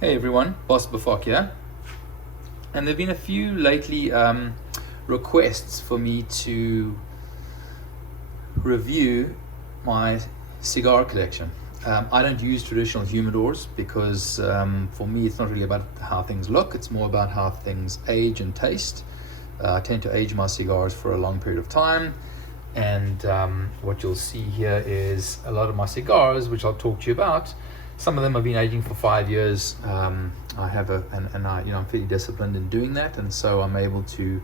Hey everyone, Boss Bafok here. And there have been a few lately requests for me to review my cigar collection. I don't use traditional humidors because for me it's not really about how things look, it's more about how things age and taste. I tend to age my cigars for a long period of time, and what you'll see here is a lot of my cigars, which I'll talk to you about. Some of them have been aging for 5 years. I have I'm fairly disciplined in doing that, and so I'm able to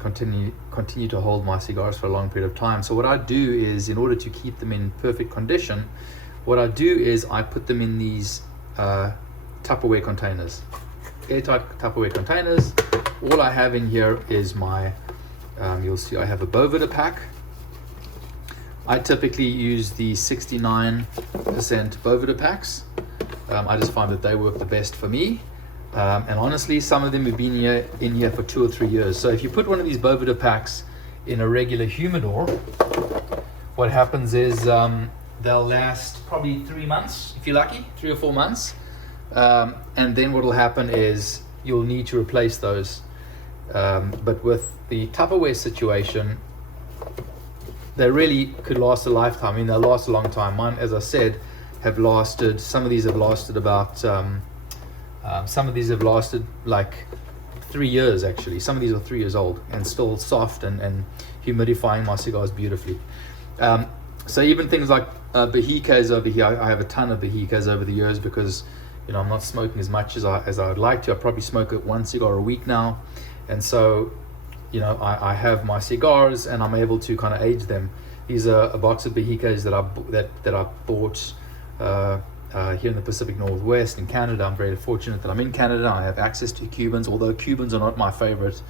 continue to hold my cigars for a long period of time. So what I do is, in order to keep them in perfect condition, what I do is I put them in these Tupperware containers, airtight Tupperware containers. All I have in here is my, you'll see I have a Bovida pack. I typically use the 69% Bovida packs. I just find that they work the best for me. And honestly, some of them have been in here for 2 or 3 years. So if you put one of these Bovida packs in a regular humidor, what happens is they'll last probably 3 months, if you're lucky, 3 or 4 months. And then what will happen is you'll need to replace those. But with the Tupperware situation, they really could last a lifetime. I mean, they'll last a long time. Mine, as I said, have lasted, some of these have lasted about, some of these have lasted like 3 years actually. Some of these are 3 years old and still soft and humidifying my cigars beautifully. So even things like Bahicas over here, I have a ton of Bahicas over the years because, you know, I'm not smoking as much as I would like to. I probably smoke one cigar a week now. And so, you know, I have my cigars and I'm able to kind of age them. These are a box of Bahicas that I bought here in the Pacific Northwest in Canada. I'm very fortunate that I'm in Canada. I have access to Cubans, although Cubans are not my favorite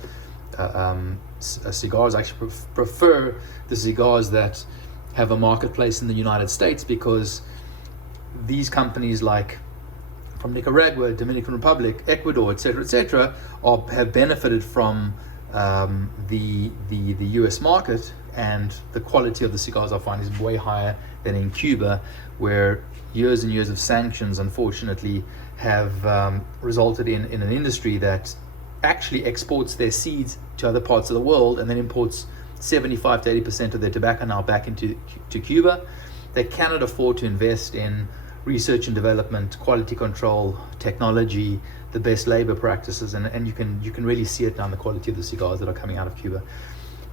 cigars. I actually prefer the cigars that have a marketplace in the United States, because these companies like from Nicaragua, Dominican Republic, Ecuador, etc., have benefited from the US market, and the quality of the cigars I find is way higher than in Cuba, where years and years of sanctions unfortunately have resulted in an industry that actually exports their seeds to other parts of the world and then imports 75 to 80% of their tobacco now back into Cuba. They cannot afford to invest in research and development, quality control, technology, the best labor practices, and you can really see it now in the quality of the cigars that are coming out of Cuba.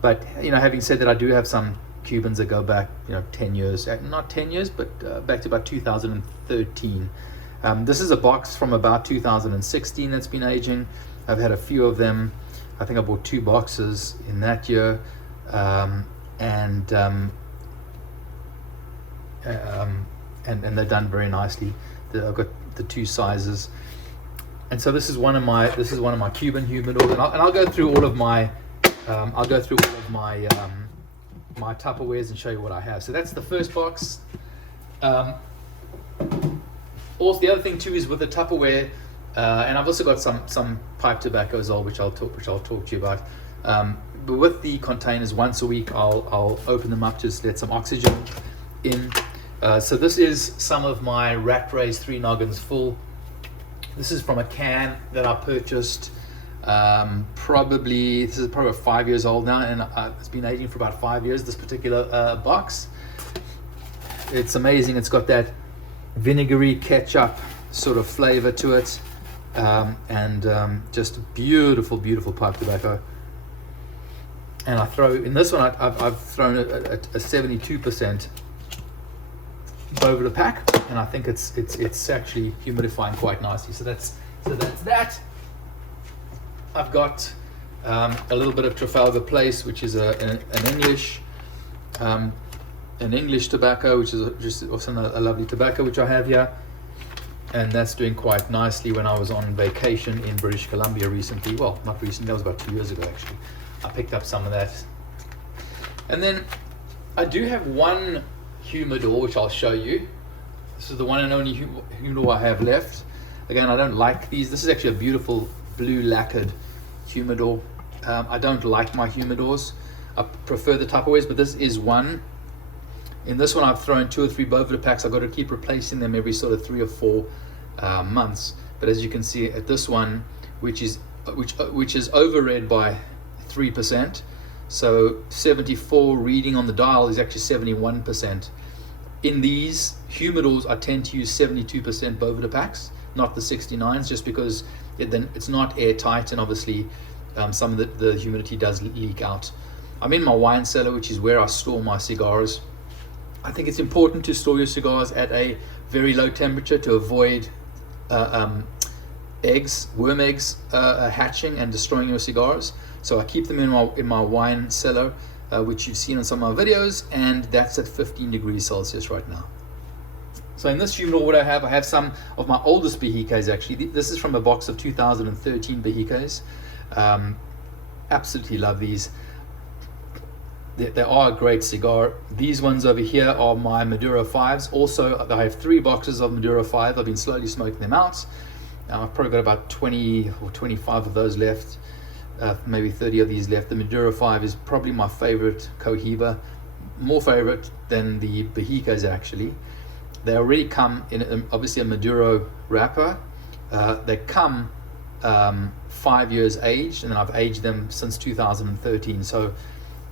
But, you know, having said that, I do have some Cubans that go back, you know, 10 years, not 10 years, but back to about 2013. This is a box from about 2016 that's been aging. I've had a few of them. I think I bought 2 boxes in that year, and they've done very nicely. I've got the 2 sizes, and so this is one of my Cuban humidors, and I'll go through all of my my Tupperwares and show you what I have. So that's the first box. Also, the other thing too is with the Tupperware, and I've also got some pipe tobacco as well, which I'll talk to you about. But with the containers, once a week I'll open them up to let some oxygen in. So this is some of my Rat Race 3 noggins full. This is from a can that I purchased. This is probably 5 years old now, and it's been aging for about 5 years, this particular box. It's amazing. It's got that vinegary ketchup sort of flavor to it, and just beautiful pipe tobacco. And I throw in this one, I've thrown a 72% Bovida pack, and I think it's actually humidifying quite nicely. So that's that. I've got a little bit of Trafalgar Place, which is an English tobacco, which is just also a lovely tobacco which I have here, and that's doing quite nicely. When I was on vacation in British Columbia recently, well, not recently, that was about 2 years ago actually, I picked up some of that. And then I do have one humidor which I'll show you. This is the one and only humidor I have left. Again, I don't like these. This is actually a beautiful blue lacquered humidor. I don't like my humidors. I prefer the Tupperwares, but this is one. In this one, I've thrown 2 or 3 Bovida packs. I've got to keep replacing them every sort of 3 or 4 months. but as you can see at this one, which is overread by 3%, so 74 reading on the dial is actually 71%. In these humidors, I tend to use 72% Boveda packs, not the 69s, just because then it's not airtight, and obviously some of the humidity does leak out. I'm in my wine cellar, which is where I store my cigars. I think it's important to store your cigars at a very low temperature to avoid worm eggs hatching and destroying your cigars. So I keep them in my wine cellar, which you've seen in some of my videos, and that's at 15 degrees Celsius right now. So in this humidor, what I have some of my oldest Behicas actually. This is from a box of 2013 Behicas. Absolutely love these. They are a great cigar. These ones over here are my Maduro 5s. Also, I have 3 boxes of Maduro 5. I've been slowly smoking them out. I've probably got about 20 or 25 of those left. Maybe 30 of these left. The Maduro 5 is probably my favorite Cohiba, more favorite than the Behicas actually. They already come in obviously a Maduro wrapper. They come 5 years aged, and I've aged them since 2013. So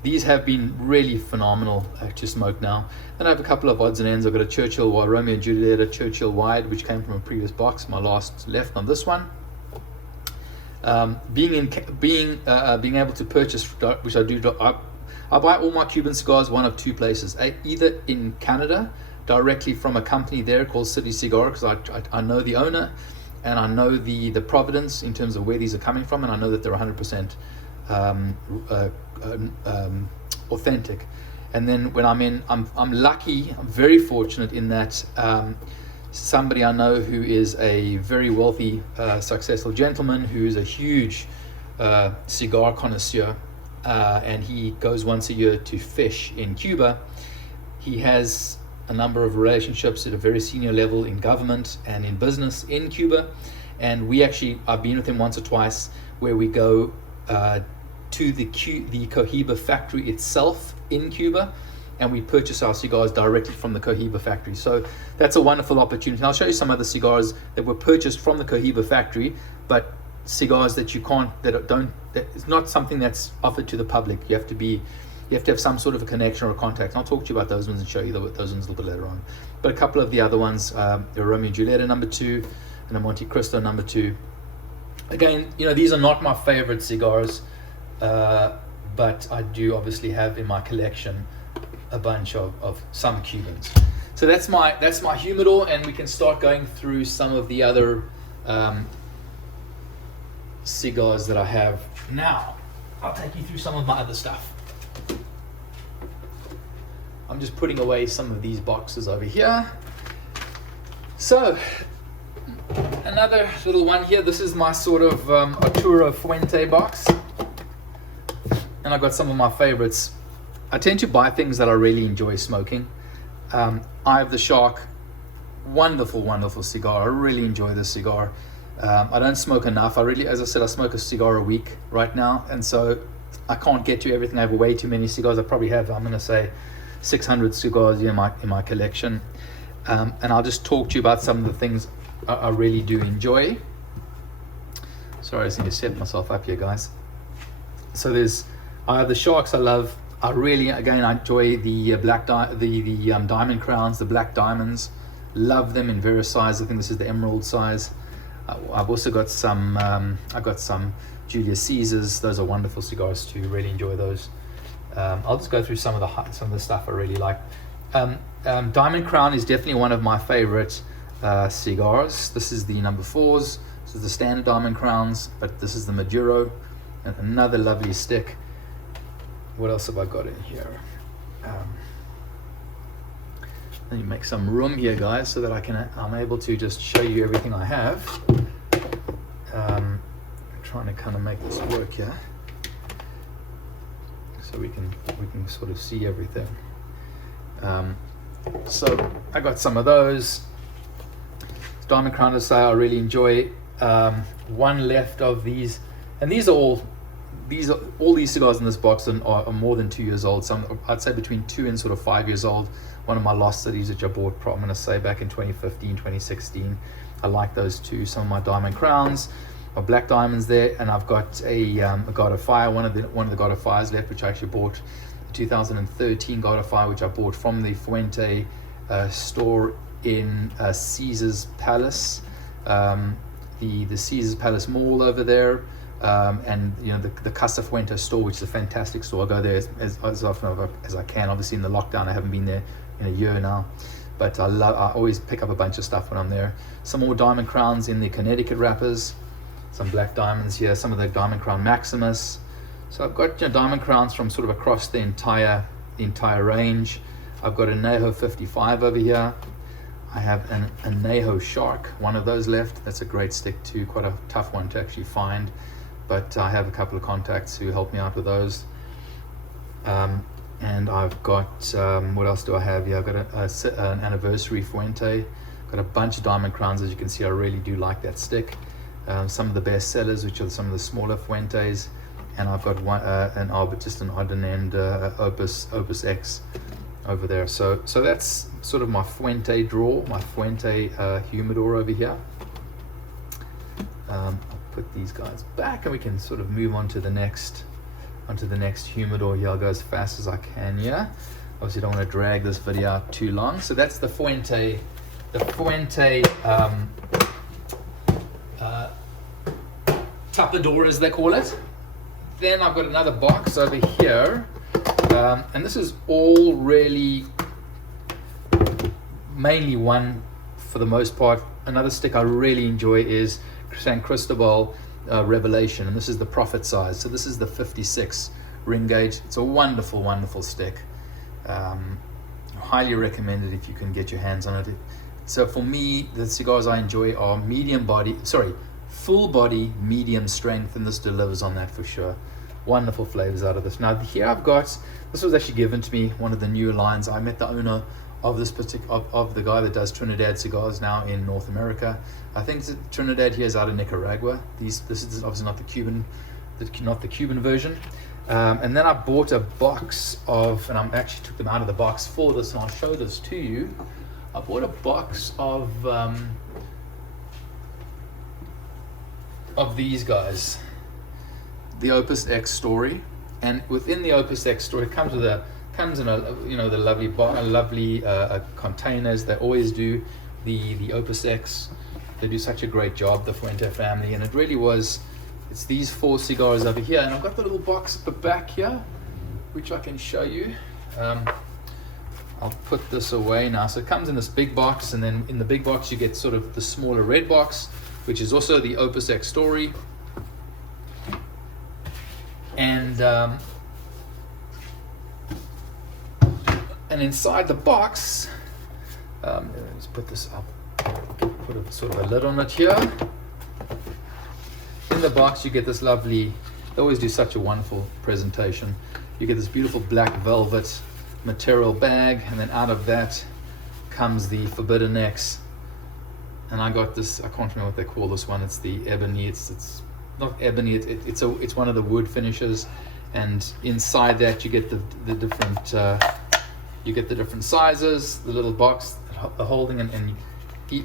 these have been really phenomenal to smoke now. Then I have a couple of odds and ends. I've got a Churchill Romeo and Juliet, a Churchill Wide, which came from a previous box. My last left on this one. Being able to purchase, which I do, I buy all my Cuban cigars one of 2 places, either in Canada directly from a company there called City Cigar, because I know the owner and I know the provenance in terms of where these are coming from, and I know that they're 100% authentic. And then when I'm lucky, I'm very fortunate in that somebody I know who is a very wealthy, successful gentleman who is a huge cigar connoisseur, and he goes once a year to fish in Cuba. He has a number of relationships at a very senior level in government and in business in Cuba, and I've been with him once or twice where we go to the Cohiba factory itself in Cuba, and we purchase our cigars directly from the Cohiba factory. So that's a wonderful opportunity. And I'll show you some other cigars that were purchased from the Cohiba factory, but cigars that it's not something that's offered to the public. You have to have some sort of a connection or a contact. And I'll talk to you about those ones and show you those ones a little bit later on. But a couple of the other ones, a Romeo and Juliet number 2 and a Monte Cristo number 2. Again, these are not my favorite cigars, but I do obviously have in my collection a bunch of some Cubans. So that's my humidor, and we can start going through some of the other cigars that I have. Now I'll take you through some of my other stuff. I'm just putting away some of these boxes over here. So another little one here. This is my sort of Arturo Fuente box, and I've got some of my favorites. I tend to buy things that I really enjoy smoking. Eye of the Shark, wonderful cigar. I really enjoy this cigar. I don't smoke enough. As I said, I smoke a cigar a week right now, and so I can't get to everything. I have way too many cigars. I probably have, I'm going to say, 600 cigars in my collection. And I'll just talk to you about some of the things I really do enjoy. Sorry, I just need to set myself up here, guys. So there's Eye of the Sharks. I love. I really, again, I enjoy the diamond crowns, the black diamonds. Love them in various sizes. I think this is the emerald size. I've also got some. I've got some Julius Caesars. Those are wonderful cigars too. Really enjoy those. I'll just go through some of the stuff I really like. Diamond Crown is definitely one of my favorite cigars. This is the number 4s. This is the standard Diamond Crowns, but this is the Maduro, and another lovely stick. What else have I got in here? Let me make some room here, guys, so that I'm able to just show you everything I have. I'm trying to kind of make this work here, so we can sort of see everything. So I got some of those. Diamond Crown I really enjoy. One left of these, and these are all all these cigars in this box are more than 2 years old. Some, I'd say, between 2 and sort of 5 years old. One of my Lost Cities, which I bought, I'm going to say, back in 2015, 2016. I like those two. Some of my Diamond Crowns, my Black Diamonds there, and I've got a God of Fire, one of the God of Fires left, which I actually bought, the 2013 God of Fire, which I bought from the Fuente store in Caesar's Palace, the Caesar's Palace Mall over there. And you know, the Casa Fuente store, which is a fantastic store. I go there as often as I can. Obviously in the lockdown I haven't been there in a year now, but I always pick up a bunch of stuff when I'm there. Some more Diamond Crowns in the Connecticut wrappers, some Black Diamonds here, some of the Diamond Crown Maximus. So I've got, you know, Diamond Crowns from sort of across the entire range. I've got a Añejo 55 over here. I have an Añejo Shark, one of those left. That's a great stick too, quite a tough one to actually find, but I have a couple of contacts who help me out with those. And I've got, what else do I have here? I've got an Anniversary Fuente. Got a bunch of Diamond Crowns. As you can see, I really do like that stick. Some of the best sellers, which are some of the smaller Fuentes, and I've got one, just an odd and end Opus X over there. So that's sort of my Fuente drawer, my Fuente humidor over here. I'll put these guys back, and we can sort of move on to the next humidor here. I'll go as fast as I can here. Obviously don't want to drag this video out too long. So that's the Fuente tapador, as they call it. Then I've got another box over here, and this is all really mainly one, for the most part. Another stick I really enjoy is San Cristobal Revelation, and this is the Prophet size. So this is the 56 ring gauge. It's a wonderful, wonderful stick. Highly recommended if you can get your hands on it. So for me, the cigars I enjoy are full body, medium strength, and this delivers on that for sure. Wonderful flavors out of this. Now here I've got, this was actually given to me, one of the newer lines. I met the owner of this particular, of the guy that does Trinidad cigars now in North America. I think Trinidad here is out of Nicaragua. This is obviously not the Cuban version. And then I bought a box of, and I actually took them out of the box for this, and I'll show this to you. I bought a box of these guys, the Opus X Story, and within the Opus X Story it comes in a, you know, the lovely containers. They always do the Opus X. They do such a great job, the Fuente family, and it really was. It's these 4 cigars over here, and I've got the little box at the back here, which I can show you. I'll put this away now. So it comes in this big box, and then in the big box you get sort of the smaller red box, which is also the Opus X Story. And inside the box, let's put this up, put a sort of a lid on it here. In the box you get this lovely, they always do such a wonderful presentation. You get this beautiful black velvet material bag, and then out of that comes the Forbidden X. And I got this, I can't remember what they call this one. It's the ebony. It's not ebony. It's one of the wood finishes, and inside that you get the different sizes, the little box, the holding, and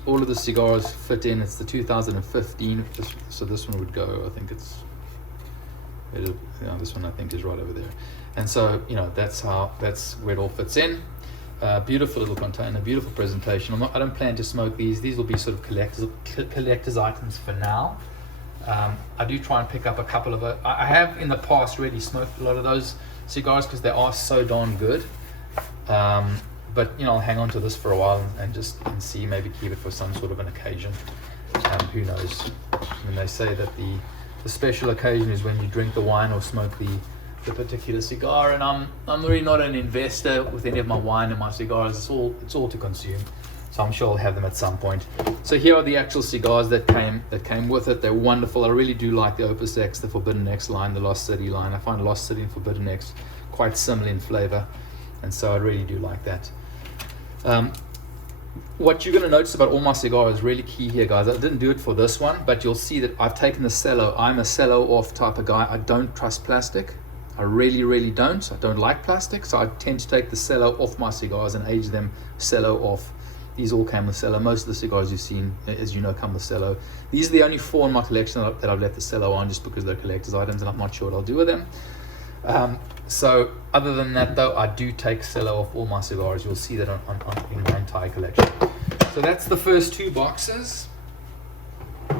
all of the cigars fit in. It's the 2015, so this one would go. I think this one I think is right over there. And so, you know, that's where it all fits in. Beautiful little container, beautiful presentation. I don't plan to smoke these. These will be sort of collector's items for now. I do try and pick up a couple of I have in the past really smoked a lot of those cigars because they are so darn good. But you know, I'll hang on to this for a while and see, maybe keep it for some sort of an occasion. Who knows? I mean, they say that the special occasion is when you drink the wine or smoke the particular cigar, and I'm really not an investor with any of my wine and my cigars. It's all to consume, so I'm sure I'll have them at some point. So here are the actual cigars that came with it. They're wonderful. I really do like the Opus X, the Forbidden X line, the Lost City line. I find Lost City and Forbidden X quite similar in flavor, and so I really do like that. what you're going to notice about all my cigars is really key here, guys. I didn't do it for this one, but you'll see that I've taken the cello. I'm a cello off type of guy. I don't trust plastic. I really don't. I don't like plastic, so I tend to take the cello off my cigars and age them cello off. These all came with cello. Most of the cigars you've seen, as you know, come with cello. These are the only 4 in my collection that I've left the cello on just because they're collector's items and I'm not sure what I'll do with them. So other than that though, I do take cello off all my cigars. You'll see that in my entire collection. So that's the first 2 boxes. I'm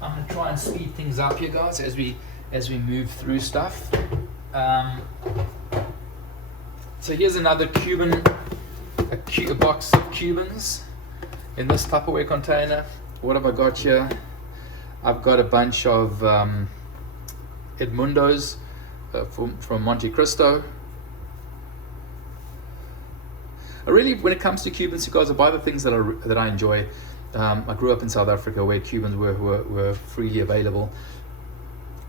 going to try and speed things up here, guys, as we move through stuff. So here's another Cuban, a box of Cubans in this Tupperware container. What have I got here? I've got a bunch of Edmundos from Monte Cristo. When it comes to Cuban cigars, I buy the things that I enjoy. I grew up in South Africa where Cubans were freely available.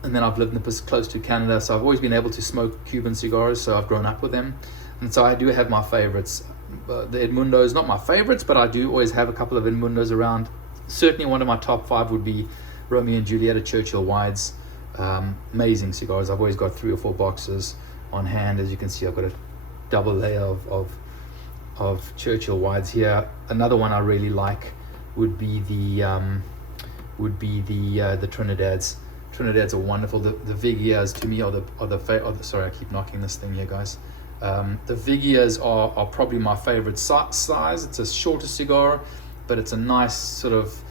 And then I've lived close to Canada, so I've always been able to smoke Cuban cigars, so I've grown up with them. And so I do have my favorites. The Edmundos, not my favorites, but I do always have a couple of Edmundos around. Certainly one of my top 5 would be Romeo and Juliet at Churchill Wides. Amazing cigars. I've always got 3 or 4 boxes on hand. As you can see, I've got a double layer of Churchill Wides here. Another one I really like would be the Trinidad's. Trinidad's are wonderful. The Vigias to me are the sorry, I keep knocking this thing here, guys. The Vigias are probably my favorite size. It's a shorter cigar, but it's a nice sort of,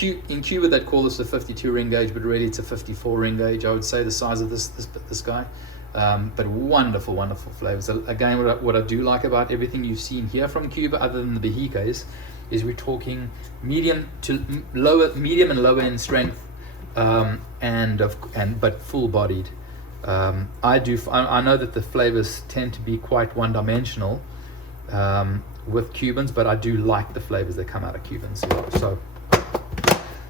in Cuba they'd call this a 52 ring gauge, but really it's a 54 ring gauge, I would say, the size of this guy. But wonderful flavors. Again, what I do like about everything you've seen here from Cuba, other than the Behicas, is we're talking medium and lower in strength, but full bodied. I know that the flavors tend to be quite one-dimensional with Cubans, but I do like the flavors that come out of Cubans.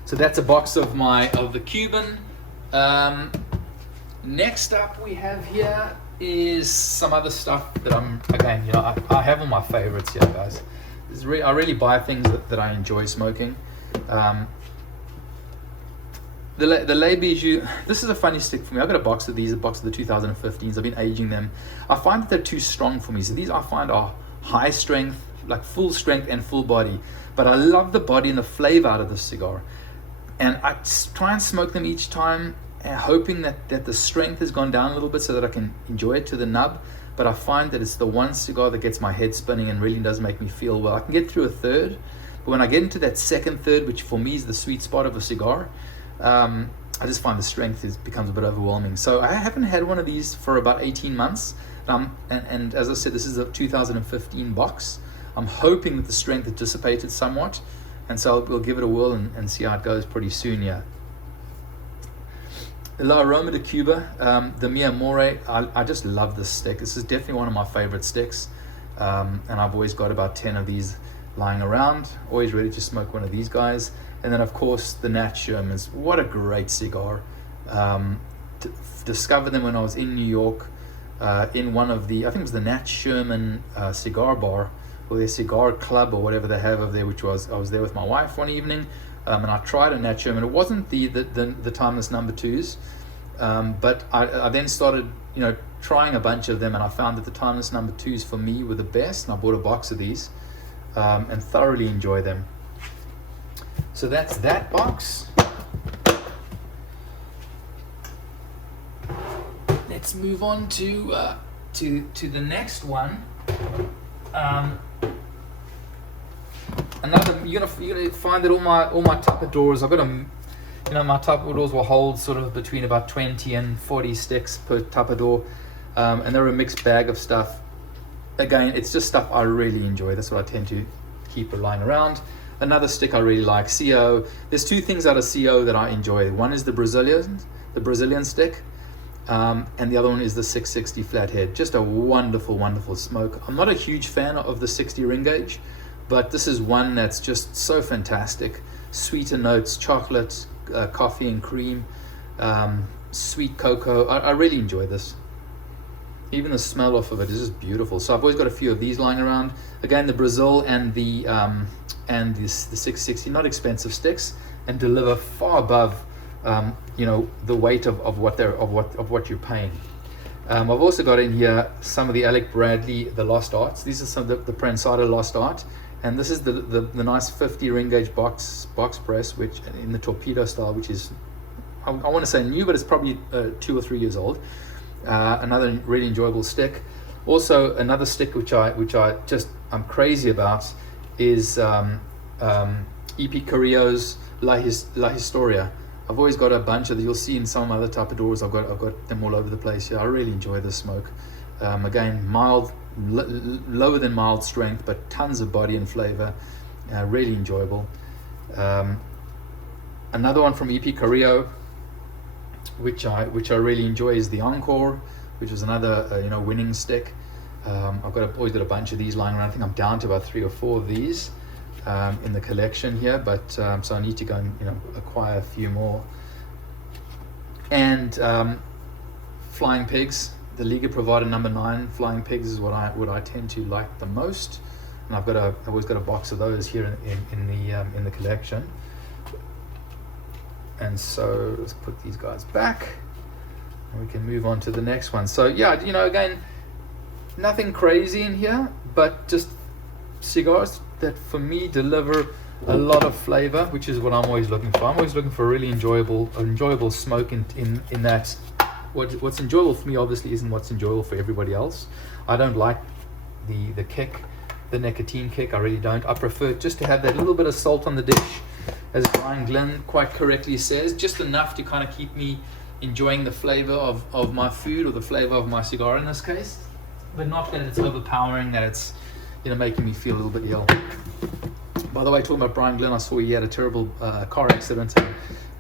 So that's a box of the Cuban. Next up we have here is some other stuff that I have all my favorites here, guys. I really buy things that I enjoy smoking. The Les Bijoux, this is a funny stick for me. I've got a box of these, a box of the 2015s. I've been aging them. I find that they're too strong for me. So these I find are high strength, like full strength and full body. But I love the body and the flavor out of this cigar. And I try and smoke them each time, hoping that the strength has gone down a little bit so that I can enjoy it to the nub. But I find that it's the one cigar that gets my head spinning and really does make me feel well. I can get through a third, but when I get into that second third, which for me is the sweet spot of a cigar, I just find the strength becomes a bit overwhelming. So I haven't had one of these for about 18 months. And as I said, this is a 2015 box. I'm hoping that the strength has dissipated somewhat. And so we'll give it a whirl and see how it goes pretty soon, yeah. The La Aroma de Cuba, the Mi Amore, I just love this stick. This is definitely one of my favorite sticks. And I've always got about 10 of these lying around, always ready to smoke one of these guys. And then of course the Nat Shermans. What a great cigar. Discovered them when I was in New York, in one of the, I think it was the Nat Sherman cigar bar, or their cigar club or whatever they have over there, which was, I was there with my wife one evening, and I tried a Nat Sherman. It wasn't the Timeless number 2s, but I then started trying a bunch of them, and I found that the Timeless number 2s for me were the best, and I bought a box of these and thoroughly enjoy them. So that's that box. Let's move on to the next one. Another, you're gonna find that all my Tupperdoors, I've got my Tupperdoors will hold sort of between about 20 and 40 sticks per Tupperdoor, and they're a mixed bag of stuff. Again, it's just stuff I really enjoy. That's what I tend to keep lying around. Another stick I really like, CO. There's 2 things out of CO that I enjoy. One is the Brazilian stick, and the other one is the 660 flathead. Just a wonderful smoke. I'm not a huge fan of the 60 ring gauge, but this is one that's just so fantastic. Sweeter notes, chocolate, coffee and cream, sweet cocoa. I really enjoy this. Even the smell off of it is just beautiful. So I've always got a few of these lying around. Again, the Brazil and the 660, not expensive sticks, and deliver far above you know, the weight of what you're paying. I've also got in here some of the Alec Bradley, the Lost Arts. These are some of the Prensado Lost Art, and this is the nice 50 ring gauge box press, which in the torpedo style, which is I want to say new, but it's probably 2 or 3 years old. Another really enjoyable stick. Also another stick which I'm crazy about is E.P. Carrillo's La Historia. I've always got a bunch of, you'll see in some other type of doors, I've got them all over the place here. I really enjoy this smoke. Again, mild, lower than mild strength, but tons of body and flavor. Really enjoyable. Another one from E.P. Carrillo, which I really enjoy, is the Encore, which was another you know, winning stick. I've always got a bunch of these lying around. I think I'm down to about 3 or 4 of these in the collection here, but so I need to go and, you know, acquire a few more. And Flying Pigs, the Liga Provider number 9 Flying Pigs is what I tend to like the most, and I've always got a box of those here in the collection. And so let's put these guys back, and we can move on to the next one. So yeah, you know, again, nothing crazy in here, but just cigars that for me deliver a lot of flavor, which is what I'm always looking for. I'm always looking for a really enjoyable smoke in that. What's enjoyable for me obviously isn't what's enjoyable for everybody else. I don't like the kick, the nicotine kick. I really don't. I prefer just to have that little bit of salt on the dish, as Brian Glenn quite correctly says, just enough to kind of keep me enjoying the flavor of my food, or the flavor of my cigar in this case, but not that it's overpowering, that it's, you know, making me feel a little bit ill. By the way, talking about Brian Glenn, I saw he had a terrible car accident.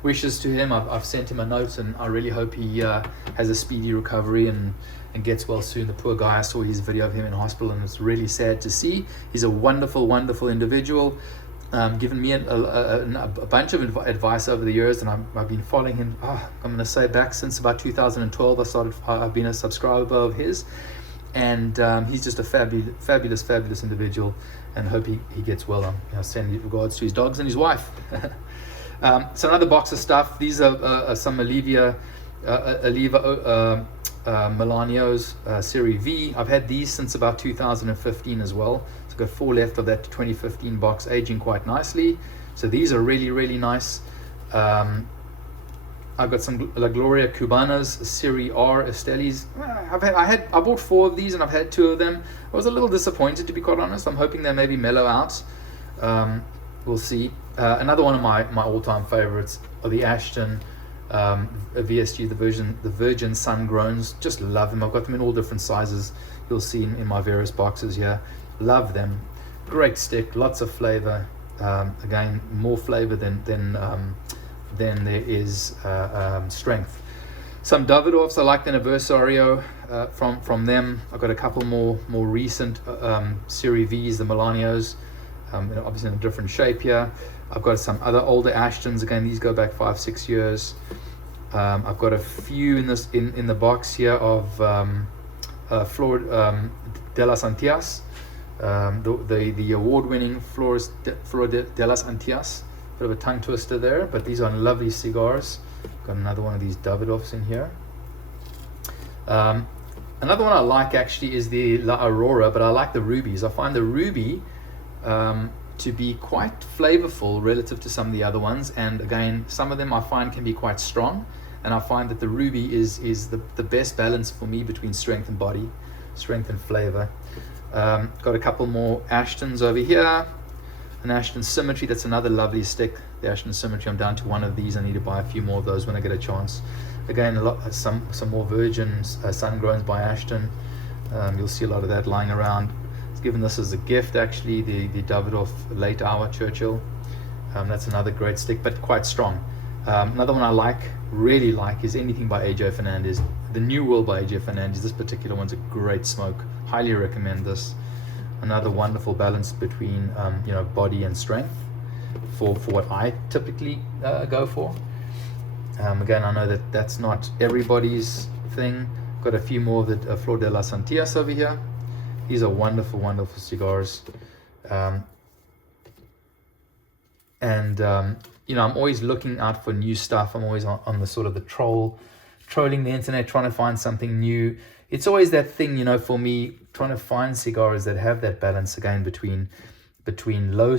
Wishes to him. I've sent him a note, and I really hope he has a speedy recovery and gets well soon. The poor guy, I saw his video of him in hospital, and it's really sad to see. He's a wonderful individual. Given me a bunch of advice over the years, and I've been following him, I'm going to say back since about 2012. I've been a subscriber of his, and he's just a fabulous individual, and hope he gets well. You know, send regards to his dogs and his wife. So another box of stuff. These are some Oliva Milanios Serie V. I've had these since about 2015 as well. So I've got 4 left of that 2015 box, aging quite nicely. So these are really nice. I've got some La Gloria Cubanas Serie R Estelis. I bought 4 of these, and I've had 2 of them. I was a little disappointed, to be quite honest. I'm hoping they maybe mellow out. We'll see. Another one of my all-time favorites are the Ashton VSG, the Virgin Sun Growns. Just love them. I've got them in all different sizes. You'll see in my various boxes here. Love them. Great stick, lots of flavor. Again, more flavor than there is strength. Some Davidoffs, I like the Aniversario from them. I've got a couple more recent Serie Vs, the Milanios, obviously in a different shape here. I've got some other older Ashtons. Again, these go back 5-6 years. I've got a few in the box here of Flor de las Antillas, the award-winning Flor de las Antillas. Bit of a tongue twister there, but these are lovely cigars. Got another one of these Davidoffs in here. Another one I like actually is the La Aurora, but I like the rubies. I find the ruby to be quite flavorful relative to some of the other ones, and again, some of them I find can be quite strong, and I find that the ruby is the best balance for me between strength and body, strength and flavor. Got a couple more Ashtons over here. An Ashton Symmetry, that's another lovely stick. The Ashton Symmetry, I'm down to 1 of these. I need to buy a few more of those when I get a chance. Again, some more Virgin Sun Growns by Ashton. You'll see a lot of that lying around. It's given this as a gift actually, the Davidoff Late Hour Churchill. That's another great stick, but quite strong. Another one I really like, is anything by AJ Fernandez. The New World by AJ Fernandez. This particular one's a great smoke. Highly recommend this. Another wonderful balance between body and strength for what I typically go for. Again, I know that's not everybody's thing. Got a few more of the Flor de las Antillas over here. These are wonderful, wonderful cigars. You know, I'm always looking out for new stuff. I'm always on the sort of the trolling the internet, trying to find something new. It's always that thing, you know, for me, trying to find cigars that have that balance again between low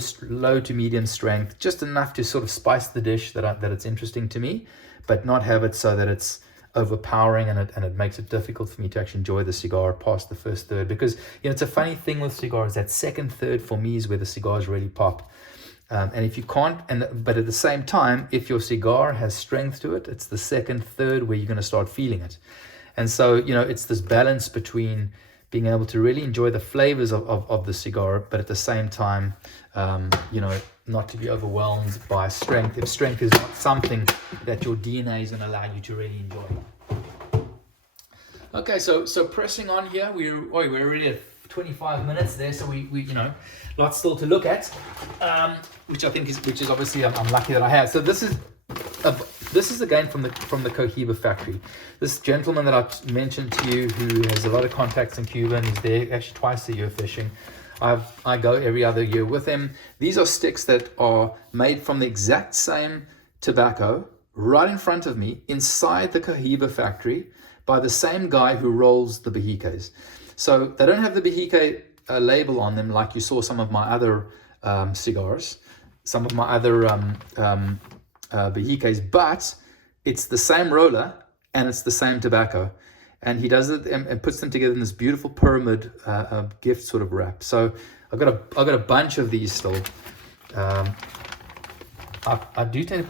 to medium strength, just enough to sort of spice the dish that it's interesting to me, but not have it so that it's overpowering and it makes it difficult for me to actually enjoy the cigar past the first third. Because, you know, it's a funny thing with cigars, that second third for me is where the cigars really pop. And if you can't, but at the same time, if your cigar has strength to it, it's the second third where you're going to start feeling it. And so, you know, it's this balance between being able to really enjoy the flavors of the cigar, but at the same time, you know, not to be overwhelmed by strength, if strength is not something that your DNA is going to allow you to really enjoy. Okay, so pressing on here, we're already at 25 minutes there, so we you know, lots still to look at, which is obviously I'm lucky that I have. So this is again from the Cohiba factory. This gentleman that I mentioned to you, who has a lot of contacts in Cuba, and he's there actually twice a year fishing. I go every other year with him. These are sticks that are made from the exact same tobacco right in front of me inside the Cohiba factory by the same guy who rolls the Behikes. So they don't have the Behike label on them like you saw some of my other cigars, some of my other Behikes, but it's the same roller and it's the same tobacco. And he does it and puts them together in this beautiful pyramid gift sort of wrap. So I've got a bunch of these still. I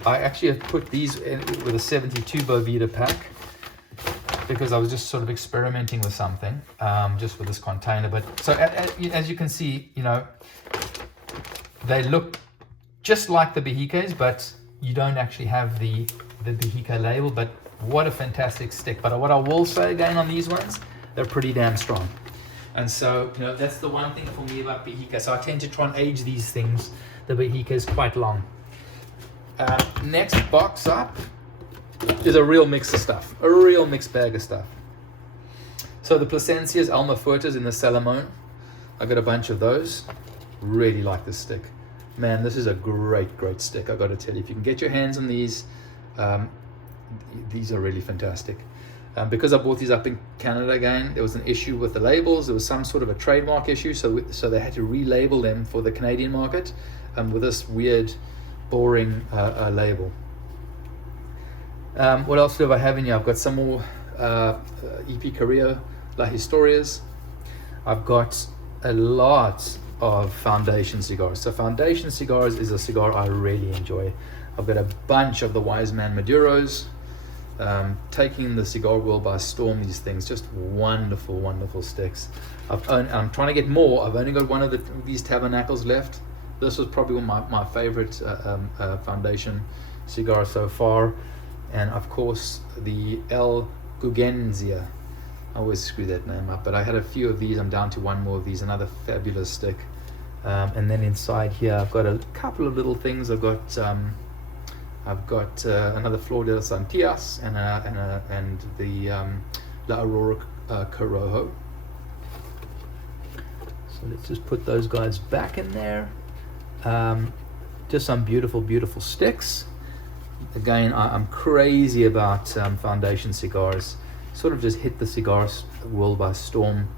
actually have put these in with a 72 Boveda pack, because I was just sort of experimenting with something, just with this container. But so as you can see, you know, they look just like the Behikes, but you don't actually have the Behike label. But what a fantastic stick. But what I will say again on these ones, they're pretty damn strong. And so, you know, that's the one thing for me about Behike. So I tend to try and age these things, the Behikes, quite long. Next box up is a real mix of stuff, a real mixed bag of stuff. So the Plasencias Alma Fuertes in the Salomon, I got a bunch of those. Really like this stick, man. This is a great stick, I got to tell you. If you can get your hands on these are really fantastic. Because I bought these up in Canada again, there was an issue with the labels. There was some sort of a trademark issue, so they had to relabel them for the Canadian market with this weird, boring label. What else do I have in here? I've got some more EP Carrillo La Historias. I've got a lot of Foundation cigars. So Foundation cigars is a cigar I really enjoy. I've got a bunch of the Wise Man Maduros, taking the cigar world by storm. These things, just wonderful sticks. I'm trying to get more. I've only got one of these Tabernacles left. This was probably my favorite Foundation cigar so far. And of course the El Guggensia. I always screw that name up, but I had a few of these. I'm down to one more of these, another fabulous stick. And then inside here I've got a couple of little things. I've got another Flor de las Antillas and the La Aurora Corojo. So let's just put those guys back in there. Just some beautiful sticks. Again, I'm crazy about Foundation cigars. Sort of just hit the cigar world by storm.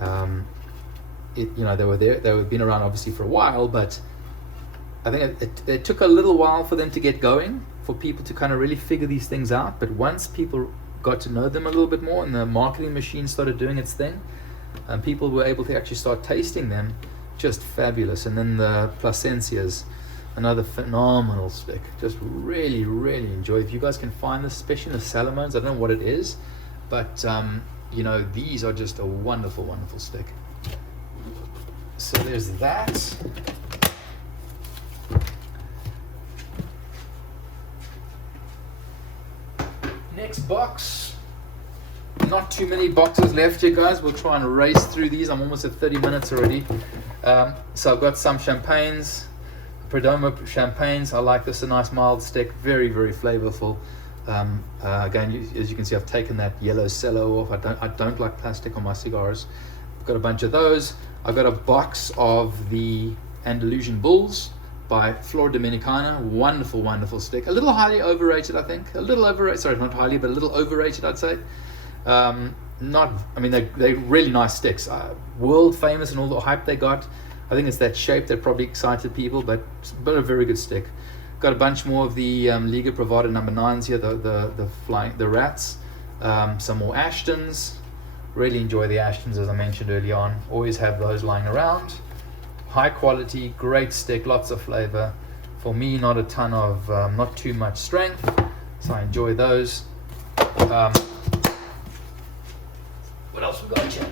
You know, they were been around obviously for a while, but I think it took a little while for them to get going, for people to kind of really figure these things out. But once people got to know them a little bit more and the marketing machine started doing its thing, and people were able to actually start tasting them, just fabulous. And then the Plasencias, another phenomenal stick. Just really enjoy. If you guys can find this, especially in the Salomons, I don't know what it is, but you know, these are just a wonderful stick. So there's that. Next box. Not too many boxes left here, guys. We'll try and race through these. I'm almost at 30 minutes already. So I've got some champagnes, Perdomo champagnes. I like this, a nice mild stick, very flavorful. Again, as you can see, I've taken that yellow cello off. I don't like plastic on my cigars. I've got a bunch of those. I've got a box of the Andalusian Bulls by Flor Dominicana. Wonderful, wonderful stick. A little highly overrated, I think. A little overrated. Sorry, not highly, but a little overrated, I'd say. They're really nice sticks. World famous and all the hype they got. I think it's that shape that probably excited people, but a very good stick. Got a bunch more of the Liga Privada number 9s here, the rats. Some more Ashtons. Really enjoy the Ashtons, as I mentioned early on. Always have those lying around. High quality, great stick, lots of flavor. For me, not a ton of, not too much strength, so I enjoy those. What else we got here?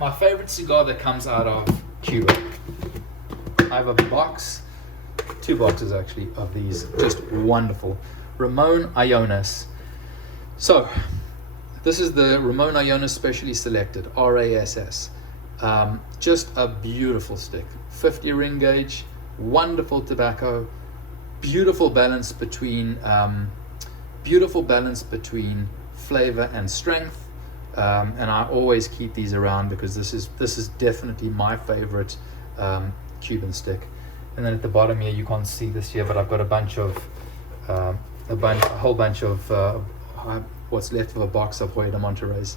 My favorite cigar that comes out of Cuba. I have a box, 2 boxes actually, of these, just wonderful. Ramon Iones. So, this is the Ramon Iones Specially Selected, RASS. Just a beautiful stick. 50 ring gauge, wonderful tobacco, beautiful balance between flavor and strength. And I always keep these around because this is definitely my favorite Cuban stick. And then at the bottom here, you can't see this here, but I've got a whole bunch of what's left of a box of Hoya de Monterreys.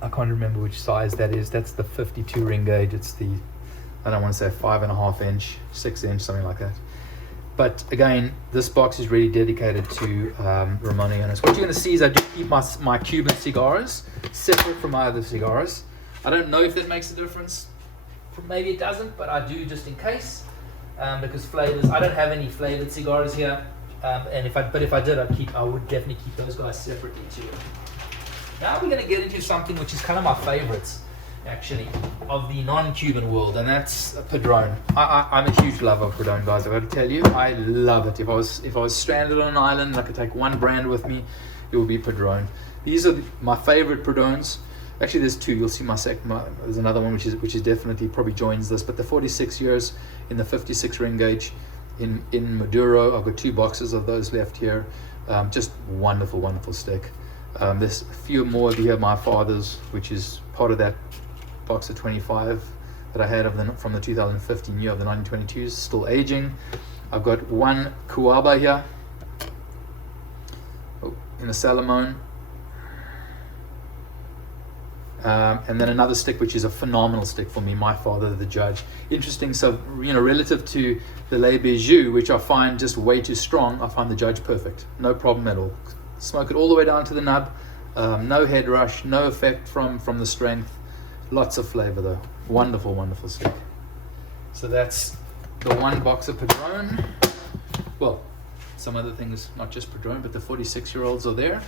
I can't remember which size that is. That's the 52 ring gauge. It's the, I don't want to say 5.5 inch, 6 inch, something like that. But again, this box is really dedicated to Ramon Iones. What you're going to see is I do keep my Cuban cigars separate from my other cigars. I don't know if that makes a difference. Maybe it doesn't, but I do just in case. Because flavors, I don't have any flavored cigars here. And if I did, I would definitely keep those guys separately too. Now we're going to get into something which is kind of my favorites, actually, of the non-Cuban world, and that's Padron. I'm a huge lover of Padron, guys. I've got to tell you, I love it. If I was stranded on an island and I could take one brand with me, it would be Padron. These are my favorite Padrons. Actually, there's 2. You'll see there's another one which is definitely probably joins this, but the 46 years in the 56 ring gauge in Maduro. I've got 2 boxes of those left here. Just wonderful, wonderful stick. There's a few more here, my father's, which is part of that box of 25 that I had from the 2015 year of the 1922s, still aging. I've got one Cuaba here, in a Salomon. And then another stick which is a phenomenal stick for me, my father the judge. Interesting, so relative to the Le Bijou, which I find just way too strong, I find the judge perfect, no problem at all. Smoke it all the way down to the nub, no head rush, no effect from the strength, lots of flavor though. Wonderful, wonderful stick. So that's the one box of Padron. Well, some other things, not just Padron, but the 46-year-olds are there.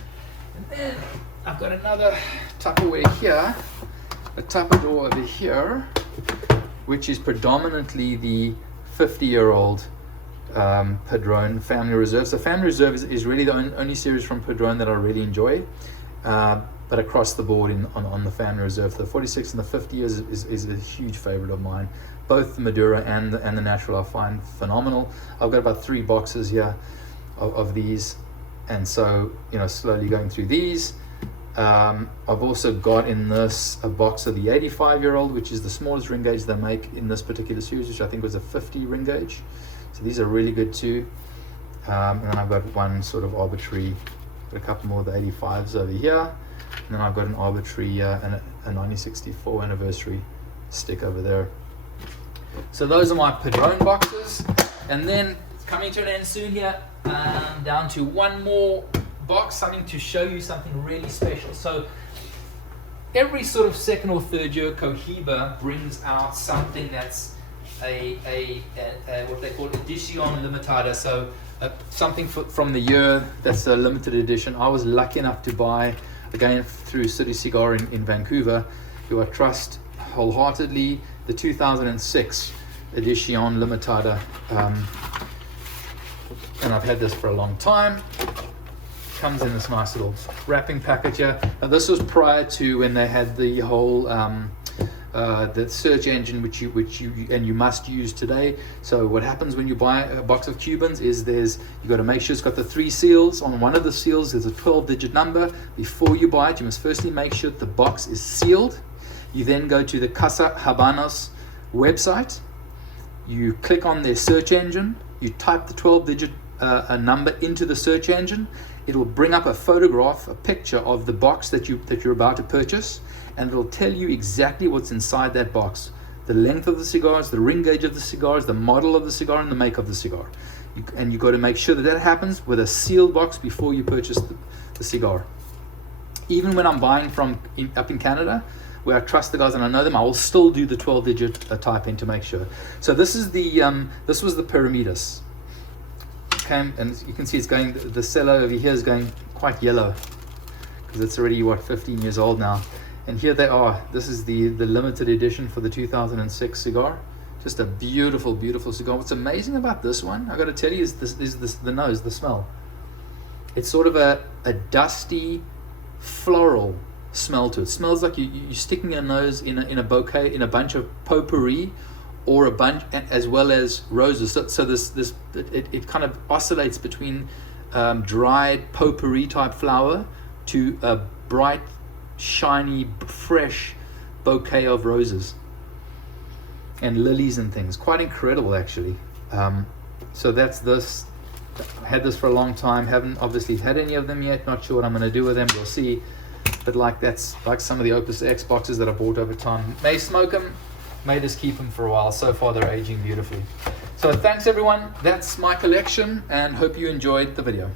And then I've got another Tupperware here, a Tupperware over here, which is predominantly the 50-year-old Padron Family Reserve. So Family Reserve is really the only series from Padron that I really enjoy, but across the board on the Family Reserve, the 46 and the 50 years is a huge favorite of mine. Both the Madura and the Natural I find phenomenal. I've got about 3 boxes here of these, and so slowly going through these. I've also got in this a box of the 85-year-old, which is the smallest ring gauge they make in this particular series, which I think was a 50 ring gauge. So these are really good too. And then I've got one sort of arbitrary, a couple more of the 85s over here. And then I've got an arbitrary and a 1964 anniversary stick over there. So those are my Padron boxes. And then coming to an end soon here, down to one more box, something to show you something really special. So every sort of 2nd or 3rd year, Cohiba brings out something that's a what they call edition limitada, so something from the year that's a limited edition. I was lucky enough to buy, again through City Cigar in Vancouver, who I trust wholeheartedly, the 2006 edition limitada, and I've had this for a long time. Comes in this nice little wrapping package here. Now this was prior to when they had the whole the search engine which you must use today. So what happens when you buy a box of Cubans is you got to make sure it's got the 3 seals. On one of the seals there's a 12-digit number. Before you buy it, you must firstly make sure that the box is sealed. You then go to the Casa Habanos website, you click on their search engine, you type the 12-digit number into the search engine. It will bring up a photograph, a picture of the box that you're about to purchase, and it'll tell you exactly what's inside that box: the length of the cigars, the ring gauge of the cigars, the model of the cigar, and the make of the cigar. And you've got to make sure that happens with a sealed box before you purchase the cigar. Even when I'm buying up in Canada, where I trust the guys and I know them, I will still do the 12-digit typing to make sure. So this is this was the Pyramidas. Okay, and you can see it's going, the cello over here is going quite yellow because it's already 15 years old now. And here they are. This is the limited edition for the 2006 cigar. Just a beautiful, beautiful cigar. What's amazing about this one, I got to tell you, is the nose, the smell. It's sort of a dusty, floral smell to it. It smells like you're sticking your nose in a bouquet, in a bunch of potpourri, or a bunch, as well as roses. So it kind of oscillates between dried potpourri type flower to a bright, shiny, fresh bouquet of roses and lilies and things. Quite incredible, actually. So that's this. I had this for a long time. Haven't obviously had any of them yet. Not sure what I'm going to do with them. We'll see. But that's like some of the Opus X boxes that I bought over time. May smoke them, may just keep them for a while. So far they're aging beautifully. So thanks everyone. That's my collection, and hope you enjoyed the video.